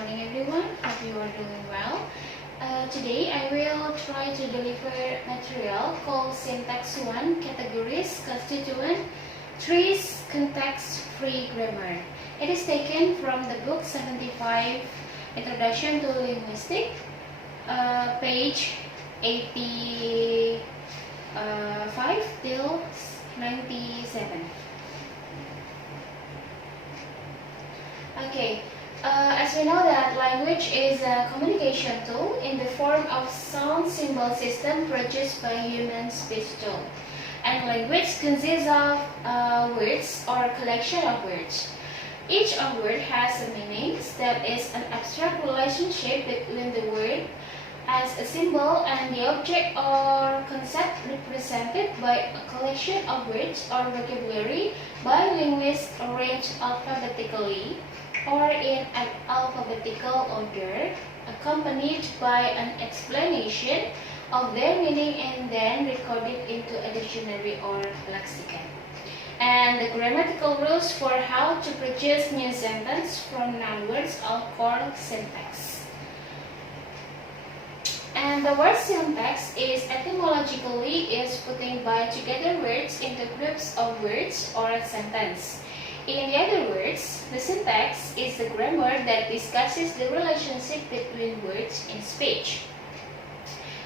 morning everyone, hope you are doing well. Today I will try to deliver material called Syntax 1, Categories, Constituent, Trees, Context-Free Grammar. It is taken from the book 75, Introduction to Linguistics, page 85 till 97. Okay, as we know that language is a communication tool in the form of sound symbol system produced by human speech tool. And language consists of words or collection of words. Each of word has a meaning that is an abstract relationship between the word as a symbol and the object or concept represented by a collection of words or vocabulary by linguists arranged alphabetically or in an alphabetical order, accompanied by an explanation of their meaning and then recorded into a dictionary or lexicon. And the grammatical rules for how to produce new sentence from noun words are called syntax. And the word syntax is etymologically putting by together words into groups of words or a sentence. In the other words, the syntax is the grammar that discusses the relationship between words in speech.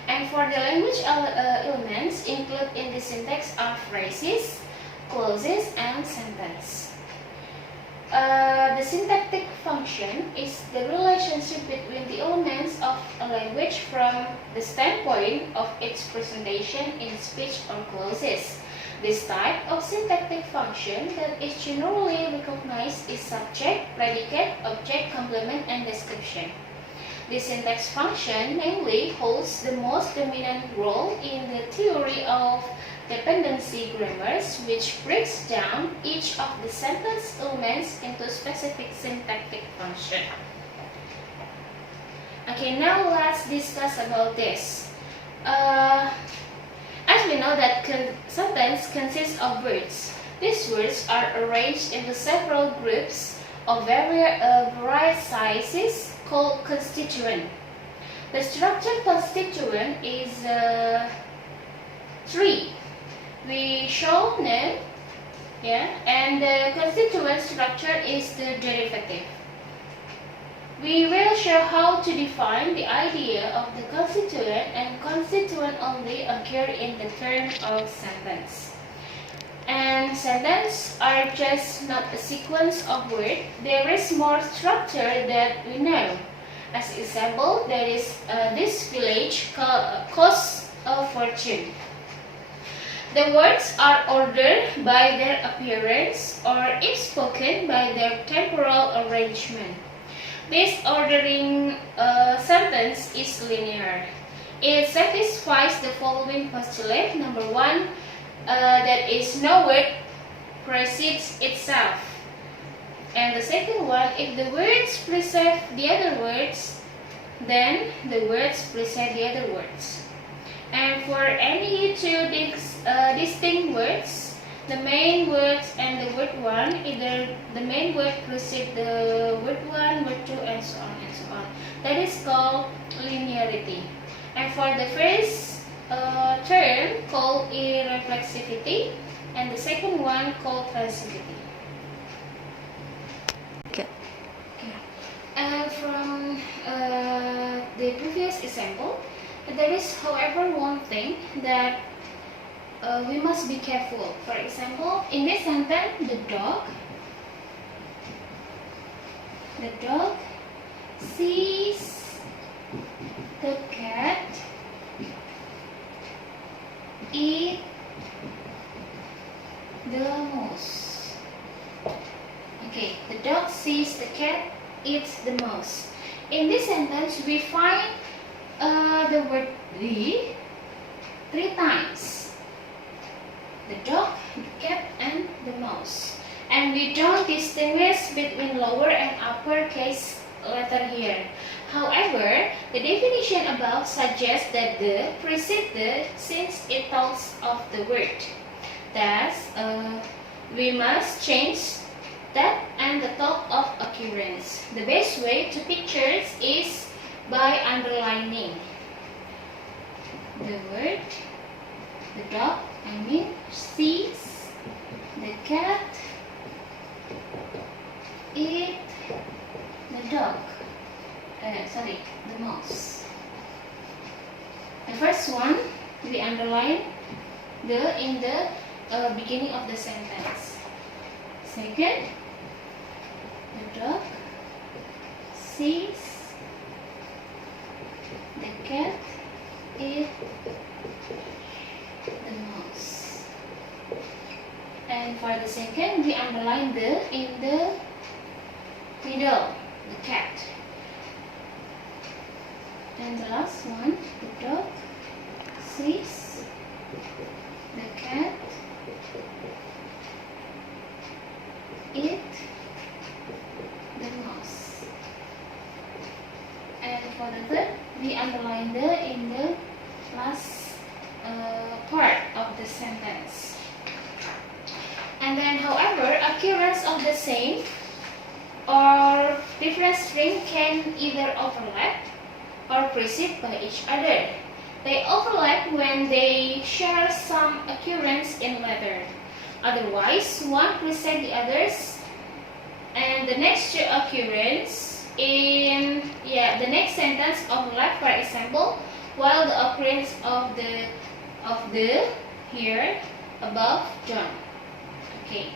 And for the language elements included in the syntax are phrases, clauses, and sentence. The syntactic function is the relationship between the elements of a language from the standpoint of its presentation in speech or clauses. This type of syntactic function that is generally recognized is subject, predicate, object, complement, and description. The syntax function namely holds the most dominant role in the theory of dependency grammars, which breaks down each of the sentence elements into specific syntactic function. Okay, now let's discuss about this. As we know that sentence consists of words. These words are arranged into several groups of various sizes called constituent. The structured constituent is tree. We shall know, and the constituent structure is the derivative. We will show how to define the idea of the constituent, and constituent only occur in the term of sentence. And sentences are just not a sequence of words. There is more structure that we know. As example, there is this village costs a fortune. The words are ordered by their appearance or, if spoken, by their temporal arrangement. This ordering sentence is linear. It satisfies the following postulate. Number one, that is no word precedes itself. And the second one, if the words precede the other words, then the words precede the other words. And for any two distinct words, the main words and the word one, either the main word precedes the word one, word two, and so on and so on. That is called linearity. And for the first term called irreflexivity, and the second one called transitivity. Okay. From the previous example, there is, however, one thing that we must be careful. For example, in this sentence, the dog sees the cat eat the mouse. Okay, the dog sees the cat eats the mouse. In this sentence, we find the word the 3 times. The dog, the cat, and the mouse. And we don't distinguish between lower and uppercase letter here. However, the definition above suggests that the precedes the since it tells of the word. Thus, we must change that and the thought of occurrence. occurrence. The best way to picture it is by underlining the word, the dog, sees, the cat, eat, the dog, the mouse. The first one, we underline in the beginning of the sentence. Second, the dog sees, the cat eats, the mouse. And for the second, we underline in the middle, the cat. And the last one, the dog sees, the cat eats, the mouse. And for the third, we underline in the last part of the sentence. And then, however, occurrence of the same or different string can either overlap or precede by each other. They overlap when they share some occurrence in letter. Otherwise, one precedes the others, and the next occurrence in the next sentence overlap. For example, while the occurrence of the here above John. Okay.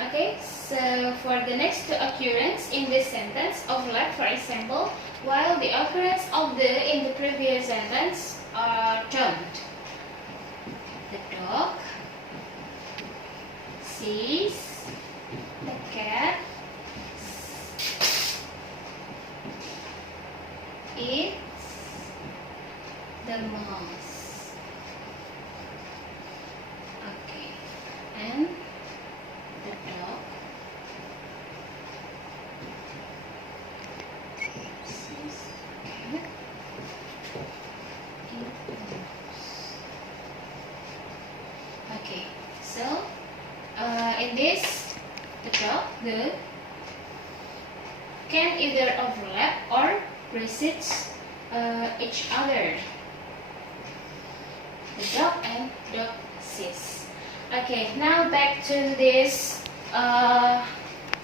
Okay, so for the next occurrence in this sentence overlap, for example, while the occurrence of in the previous sentence are joined. The dog sees, the cat eats, the mouse. Okay, and the dog sees, the cat eats, the mouse. Okay, so in this, the dog, can either overlap or precedes each other. The dog and dog sees. Okay, now back to this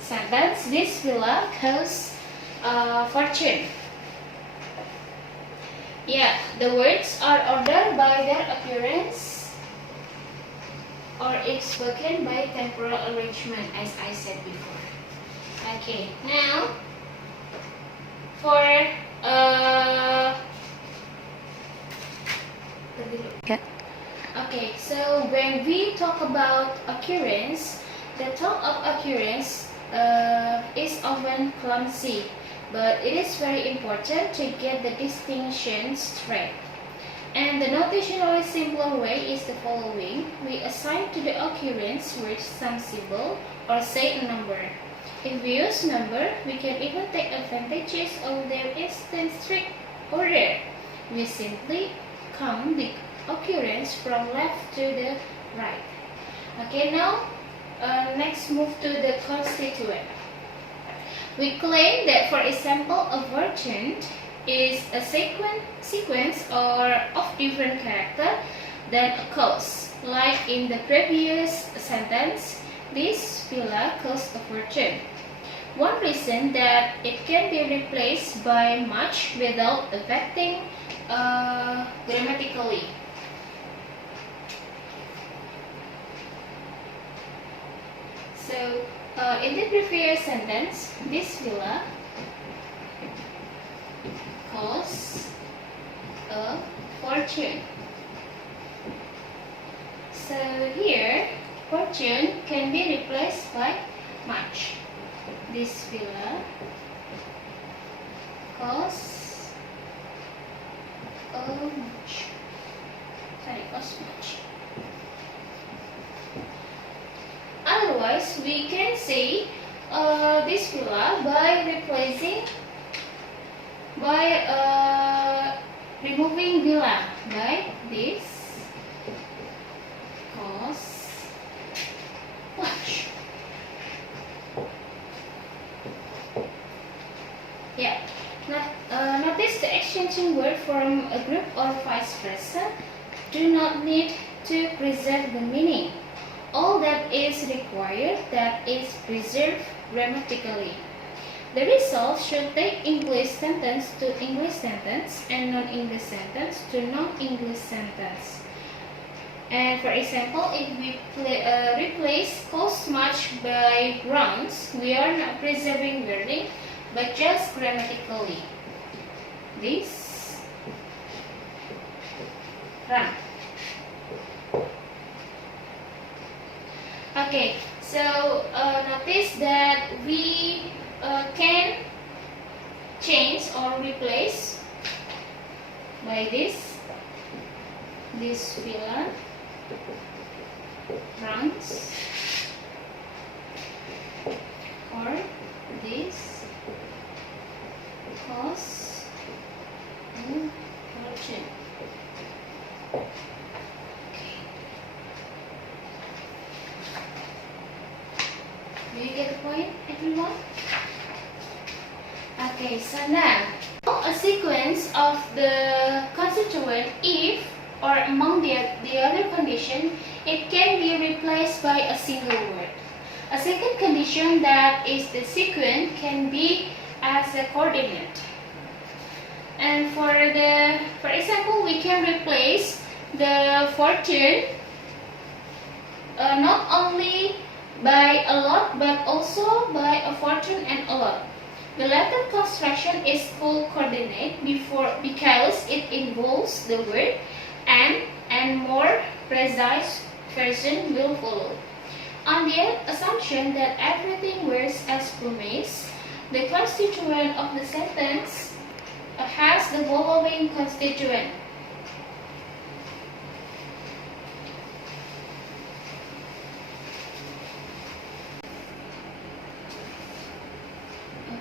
sentence. This villa costs fortune. Yeah, the words are ordered by their occurrence or if spoken by temporal arrangement, as I said before. Okay, now for okay, so when we talk about occurrence, the talk of occurrence is often clumsy, but it is very important to get the distinction straight. And the notationally simpler way is the following. We assign to the occurrence word some symbol or say a number. If we use number, we can even take advantages of their instant strict order. We simply count the occurrence from left to the right. Okay, now next move to the constituent. We claim that, for example, a virgin is a sequence or of different characters that occurs. Like in the previous sentence, this villa costs a fortune. One reason that it can be replaced by much without affecting grammatically. So, in the previous sentence, this villa costs a fortune. So here, fortune can be replaced by much. This villa costs much. Otherwise, we can say this villa by removing villa by this costs changing word from a group or vice versa do not need to preserve the meaning. All that is required that is preserved grammatically. The result should take English sentence to English sentence and non-English sentence to non-English sentence. And for example, if we replace cost much by runs, we are not preserving wording but just grammatically. This run. Okay, so notice that we can change or replace by this villa runs or this cost and fortune. Do you get the point, everyone? Okay, so now a sequence of the constituent if or among the other condition, it can be replaced by a single word. A second condition that is the sequence can be as a coordinate. And for example, we can replace the fortune not only by a lot but also by a fortune and a lot. The latter construction is full coordinate because it involves the word and more precise version will follow. On the assumption that everything works as promised, the constituent of the sentence has the following constituent.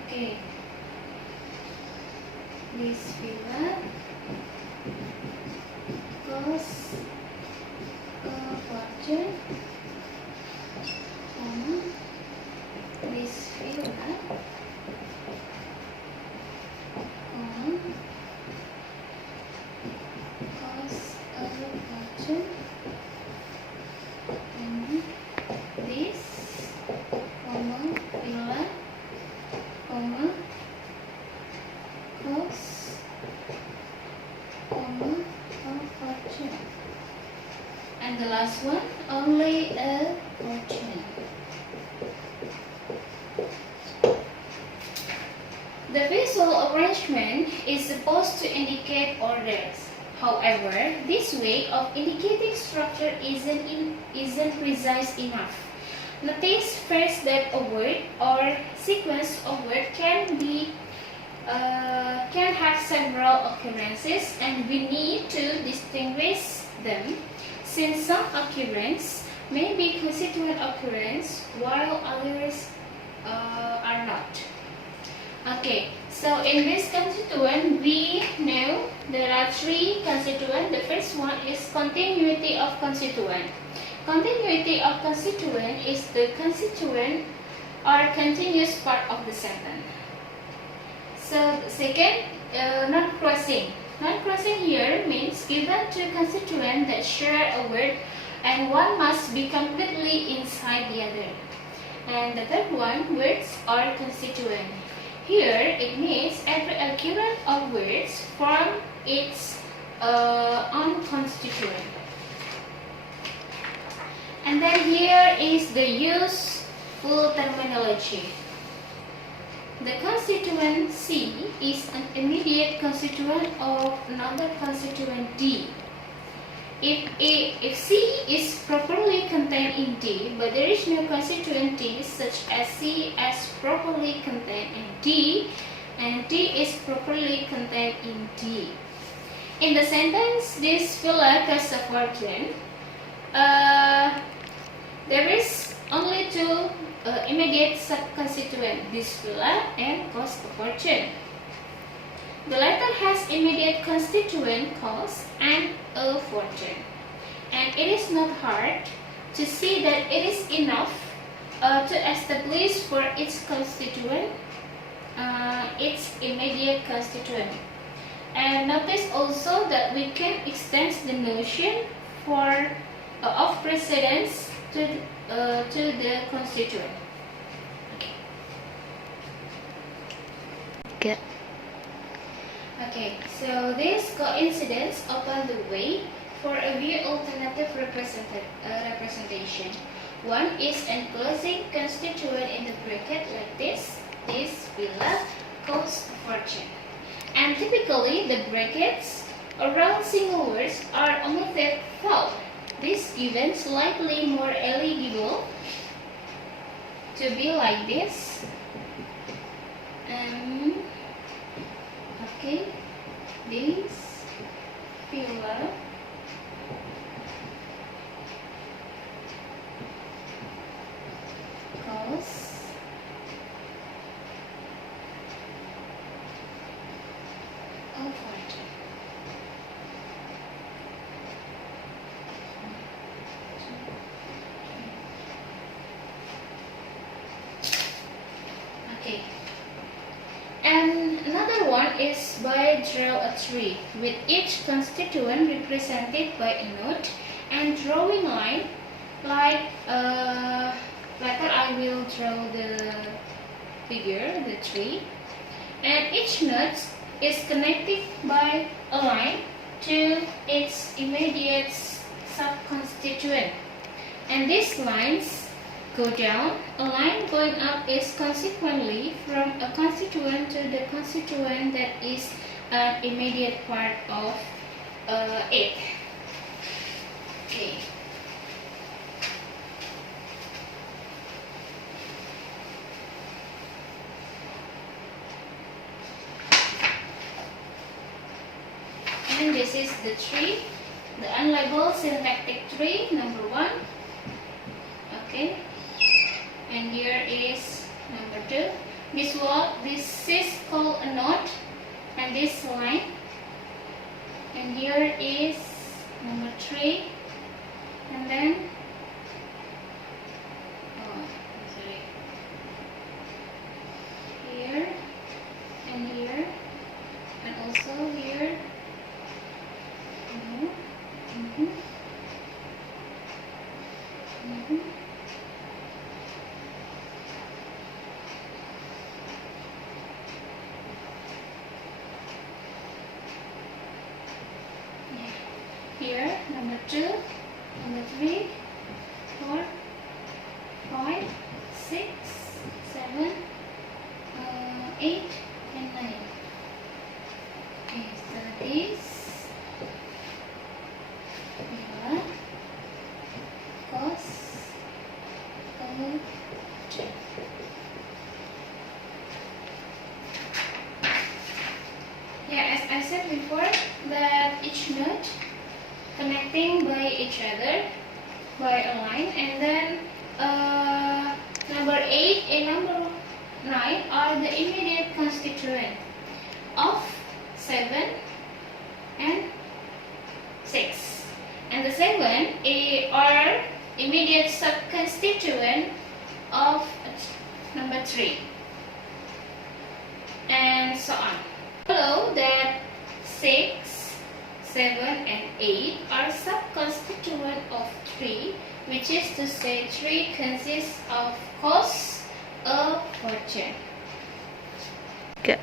Okay, this villa costs a fortune. This villa costs a fortune. This villa costs a fortune. And the last one, only a fortune. The visual arrangement is supposed to indicate orders. However, this way of indicating structure isn't precise enough. Notice first that a word or sequence of words can have several occurrences, and we need to distinguish them, since some occurrences may be constituent occurrence while others are not. Okay, so in this constituent, we know there are three constituents. The first one is continuity of constituent. Continuity of constituent is the constituent or continuous part of the sentence. So the second, non-crossing. Non-crossing here means given two constituents that share a word and one must be completely inside the other. And the third one, words are constituent. Here it means every occurrence of words from its own constituent. And then here is the useful terminology. The constituent C is an immediate constituent of another constituent D. If C is properly contained in D, but there is no constituent D, such as C is properly contained in D, and D is properly contained in D. In the sentence, this villa costs a fortune, there is only two immediate subconstituents, this villa and cost a fortune. The latter has immediate constituent cost and a fortune. And it is not hard to see that it is enough to establish for its constituent its immediate constituent. And notice also that we can extend the notion of precedence to the constituent. Okay. Okay, so this coincidence opened the way for a few alternative representation. One is enclosing constituent in the bracket like this. This will cause fortune. And typically the brackets around single words are omitted thought. This given slightly more eligible to be like this. Okay, this pillar cause a fortune. Okay. And another one is by draw a tree with each constituent represented by a node and drawing line like later I will draw the figure, the tree, and each node is connected by a line to its immediate subconstituent, and these lines go down. A line going up is consequently from a constituent to the constituent that is an immediate part of it. Okay. And this is the tree, the unlabeled syntactic tree, number 1. Okay. And here is number 2. This is called a node, and this line. And here is number 3. And then here and here, and also here. Here, number 2, number 3, 4, 5, 6, 7, 8, and 9. Okay, so this will cause a change. Yeah, as I said before, that each node connecting by each other by a line, and then number 8 and number 9 are the immediate constituent of 7 and 6, and the 7 are immediate subconstituent of number 3, and so on. Follow that 6, 7 and 8 are subconstituent of 3, which is to say 3 consists of cause, a fortune. Okay.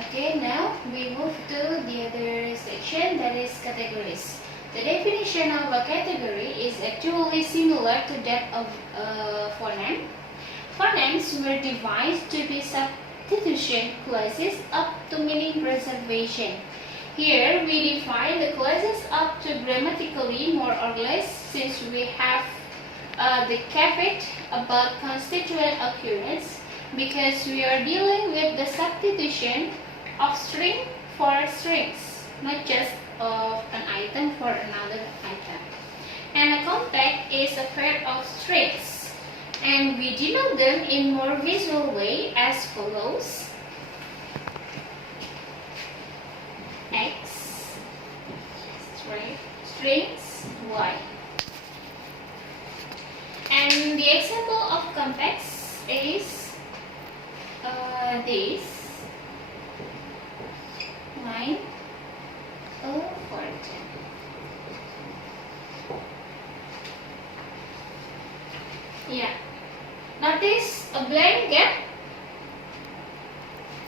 Okay, now we move to the other section, that is categories. The definition of a category is actually similar to that of a phoneme. Phonemes were devised to be substitution clauses up to meaning preservation. Here we define the clauses up to grammatically more or less, since we have the caveat about constituent occurrence, because we are dealing with the substitution of string for strings, not just of an item for another item. And a contact is a pair of strings, and we denote them in more visual way as follows. X, strings, Y. And the example of contacts is this, define a fortune. Yeah. Notice a blank gap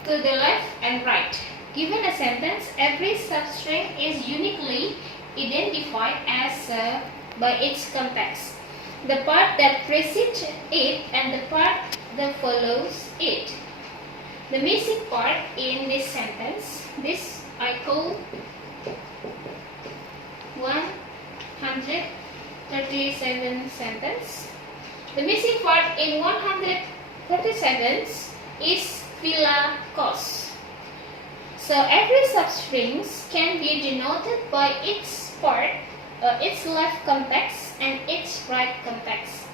to the left and right. Given a sentence, every substring is uniquely identified as by its context. The part that precedes it and the part that follows it. The missing part in this sentence, this I call 137 sentence. The missing part in 137 is villa cost. So every substring can be denoted by its part, its left context and its right context.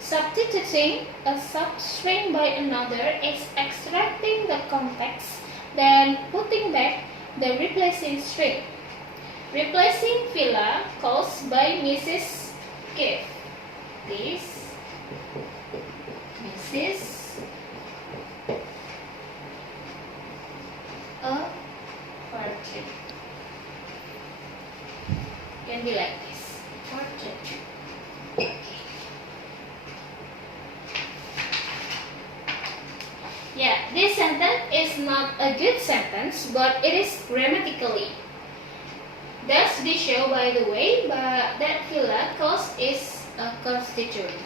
Substituting a substring by another is extracting the context, then putting back the replacing string. Replacing villa cost by Mrs. Gift. This Mrs. a fortune. Can be like this. Fortune. Okay. Yeah, this sentence is not a good sentence, but it is grammatically. Thus, we show, by the way, that villa cost is a constituent.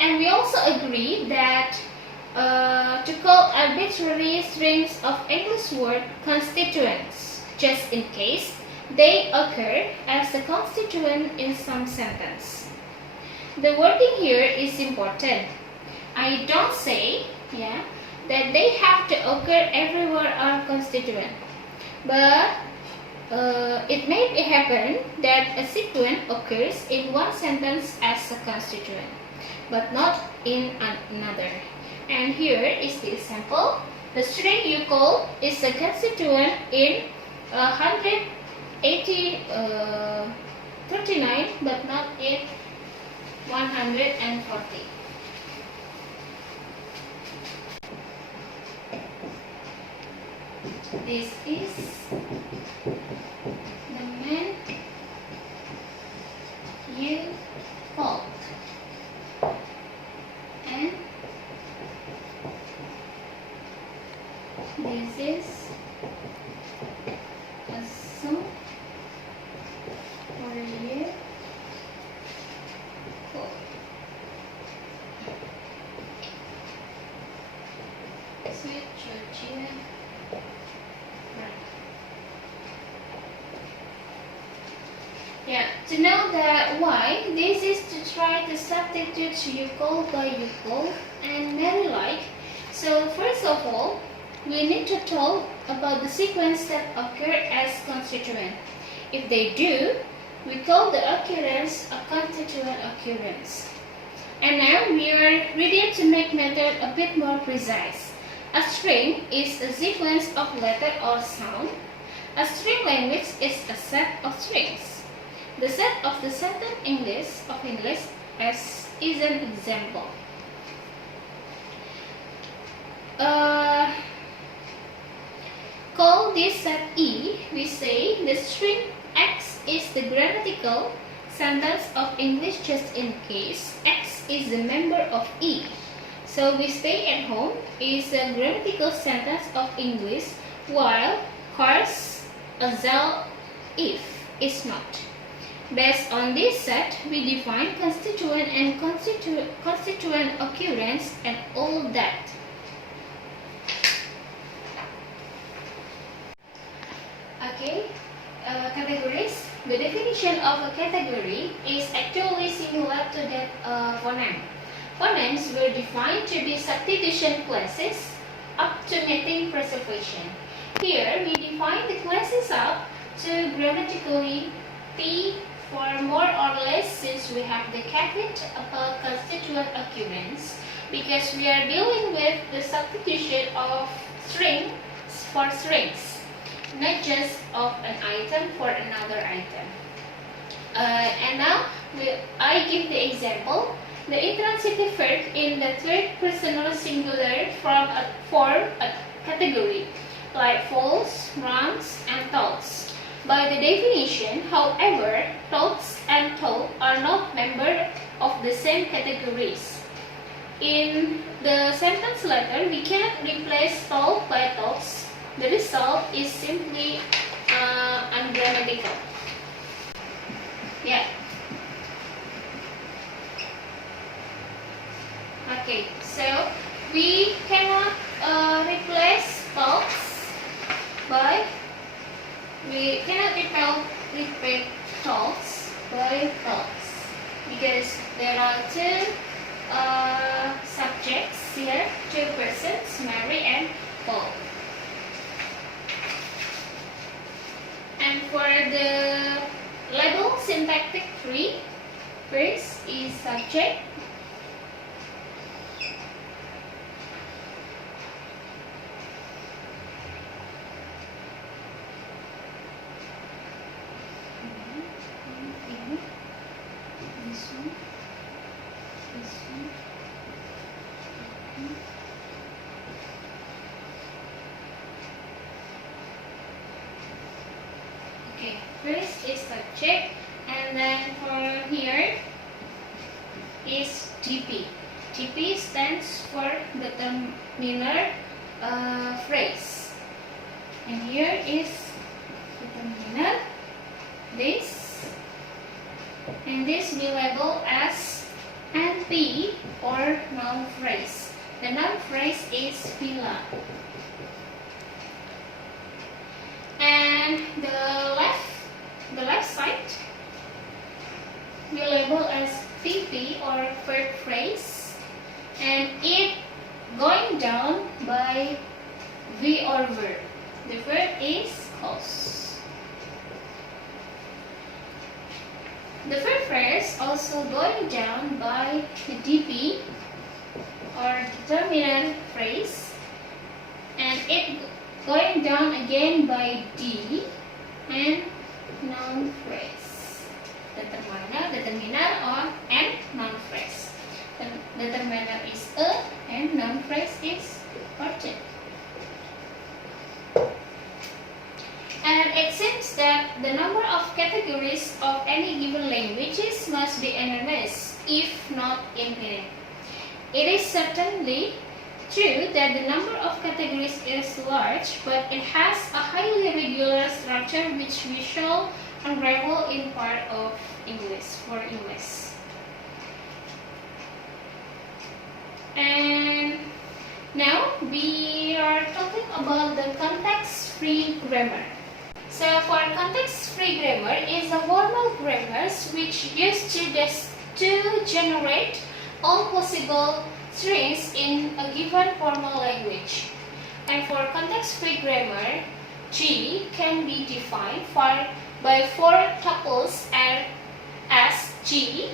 And we also agree that to call arbitrary strings of English word constituents, just in case they occur as a constituent in some sentence. The wording here is important. I don't say that they have to occur everywhere are constituent, but it may happen that a sequence occurs in one sentence as a constituent, but not in another. And here is the example. The string you call is a constituent in 39, but not in 140. This is the man you called, and this is a song for you called. Sweet Georgia. Yeah, to know that why, this is to try to substitute you call by you call and Mary like. So first of all, we need to talk about the sequence that occur as constituent. If they do, we call the occurrence a constituent occurrence. And now we are ready to make method a bit more precise. A string is a sequence of letter or sound. A string language is a set of strings. The set of the sentence English is an example. Call this set E. We say the string X is the grammatical sentence of English just in case X is a member of E. So we stay at home is a grammatical sentence of English, while course, Azal, if is not. Based on this set, we define constituent and constituent occurrence and all that. Okay, categories. The definition of a category is actually similar to that phoneme. Phonemes were defined to be substitution classes up to meaning preservation. Here, we define the classes up to grammatically P for more or less, since we have the caveat about constituent occurrence, because we are dealing with the substitution of strings for strings, not just of an item for another item. And now I give the example. The intransitive verb in the third personal singular form a category. like false, runs, and thoughts. By the definition, however, thoughts and thought are not members of the same categories. In the sentence letter, we cannot replace thought by thoughts. The result is simply ungrammatical. Yeah. Okay, so we cannot replace thoughts by thoughts by thoughts because there are two subjects here, two persons, Mary and Paul. And for the label syntactic tree, first is subject. Okay, first is subject, and then for here is DP. DP stands for determiner phrase, and here is determiner. This and this we label as NP or noun phrase. The noun phrase is villa. And the left side we label as VP or verb phrase, and it going down by V or verb. The verb is cause. The verb phrase also going down by the DP or determinant phrase, and it going down again by D and noun phrase. Determiner or and noun phrase. The determiner is a and noun phrase is person. And it seems that the number of categories of any given languages must be enormous, if not infinite. It is certainly true that the number of categories is large, but it has a highly regular structure which we shall unravel in part of English. And now we are talking about the context-free grammar. So for context-free grammar is a formal grammar which used to generate all possible strings in a given formal language. And for context-free grammar, G can be defined by four tuples as G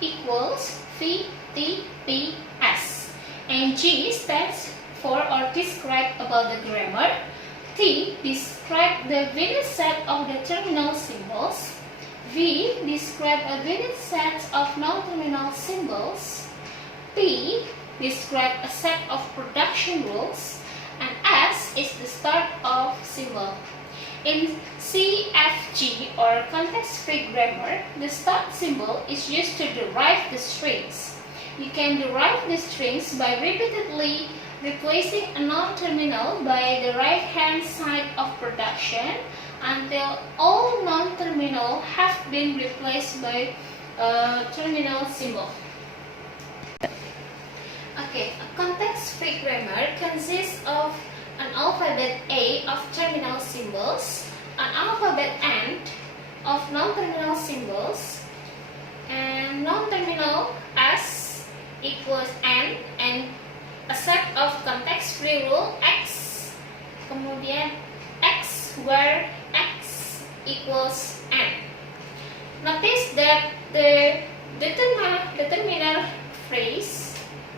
equals V, T, P, S. And G stands for or describe about the grammar. T describe the valid set of the terminal symbols. V describe a valid set of non-terminal symbols. P describe a set of production rules, and S is the start of symbol. In CFG or context-free grammar, the start symbol is used to derive the strings. You can derive the strings by repeatedly replacing a non-terminal by the right-hand side of production until all non-terminal have been replaced by a terminal symbol. Okay, a context-free grammar consists of an alphabet A of terminal symbols, an alphabet N of non-terminal symbols, and non-terminal S equals N, and a set of context-free rule X, kemudian X where X equals N. Notice that the determiner phrase,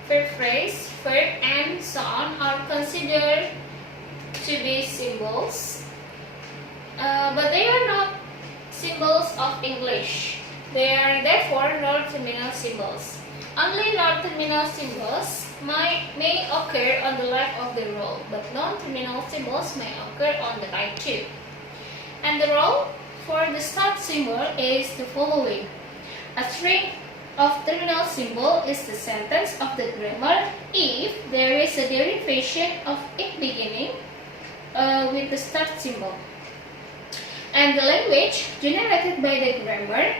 verb phrase, verb, and so on are considered to be symbols, but they are not symbols of English. They are therefore non-terminal symbols. only non-terminal symbols may occur on the left of the row, but non-terminal symbols may occur on the right too. And the rule for the start symbol is the following. A string of terminal symbol is the sentence of the grammar if there is a derivation of it beginning with the start symbol. And the language generated by the grammar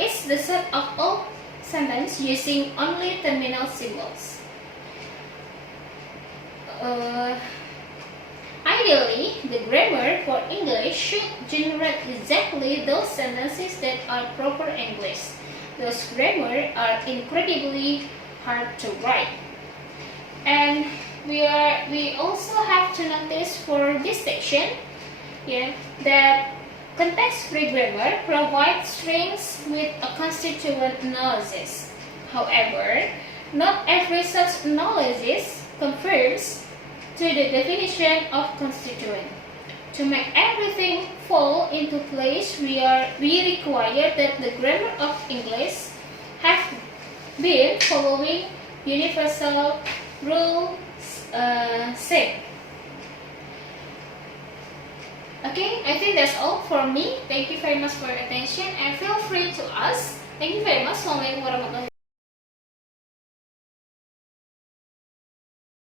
is the set of all sentences using only terminal symbols. Ideally, the grammar for English should generate exactly those sentences that are proper English. Those grammar are incredibly hard to write. And we also have to notice for this section that context-free grammar provides strings with a constituent analysis. However, not every such analysis conforms to the definition of constituent. To make everything fall into place, we require that the grammar of English have been following universal rule set. Okay, I think that's all for me. Thank you very much for your attention and feel free to ask. Thank you very much. Assalamualaikum warahmatullahi wabarakatuh.